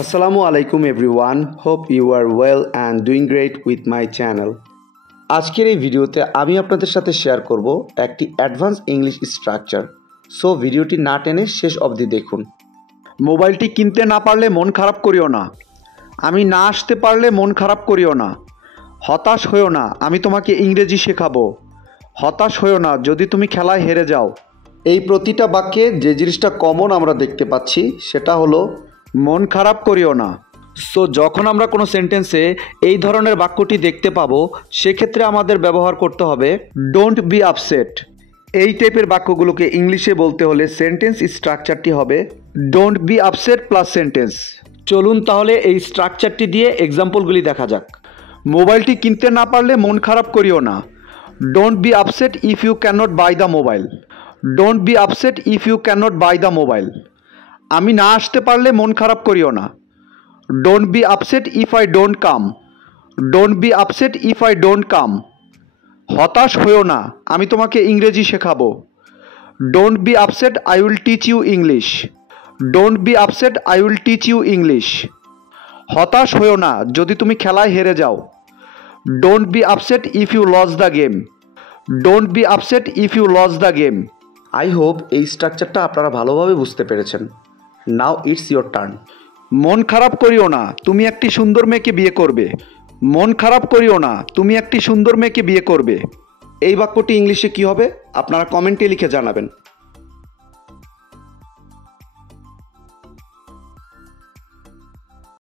Assalamu alaikum everyone. Hope you are well and doing great with my channel. আজকের এই ভিডিওতে আমি আপনাদের সাথে শেয়ার করব একটি অ্যাডভান্স ইংলিশ স্ট্রাকচার। সো ভিডিওটি না টেনে শেষ অবধি দেখুন। মোবাইলটি কিনতে না পারলে মন খারাপ করিও না। আমি না আসতে পারলে মন খারাপ করিও না। হতাশ হইও না, আমি তোমাকে ইংরেজি শেখাবো। হতাশ হইও না যদি তুমি খেলায় হেরে যাও। এই প্রতিটা বাক্যে যে জিনিসটা কমন আমরা দেখতে পাচ্ছি সেটা হলো মন খারাপ করিও না। সো যখন আমরা কোনো সেন্টেন্সে এই ধরনের বাক্যটি দেখতে পাবো সেক্ষেত্রে আমাদের ব্যবহার করতে হবে ডোন্ট বি আপসেট। এই টাইপের বাক্যগুলোকে ইংলিশে বলতে হলে সেন্টেন্স স্ট্রাকচারটি হবে don't be upset plus sentence. চলুন তাহলে এই স্ট্রাকচারটি দিয়ে এক্সাম্পলগুলি দেখা যাক। মোবাইলটি কিনতে না পারলে মন খারাপ করিও না। Don't be upset if you can't buy the mobile. Don't be upset if you can't buy the mobile. আমি না আসতে পারলে মন খারাপ করিও না। Don't be upset if I don't come. Don't be upset if I don't come. হতাশ হইও না, আমি তোমাকে ইংরেজি শেখাবো। Don't be upset, I will teach you English. Don't be upset, I will teach you English. হতাশ হইও না যদি তুমি খেলায় হেরে যাও। Don't be upset if you loss the game. Don't be upset if you loss the game. I hope এই স্ট্রাকচারটা আপনারা ভালোভাবে বুঝতে পেরেছেন। Now it's your turn. মন খারাপ করিও না, তুমি একটি সুন্দর মেয়েকে বিয়ে করবে। মন খারাপ করিও না, তুমি একটি সুন্দর মেয়েকে বিয়ে করবে। এই বাক্যটি ইংলিশে কি হবে আপনারা কমেন্টে লিখে জানাবেন।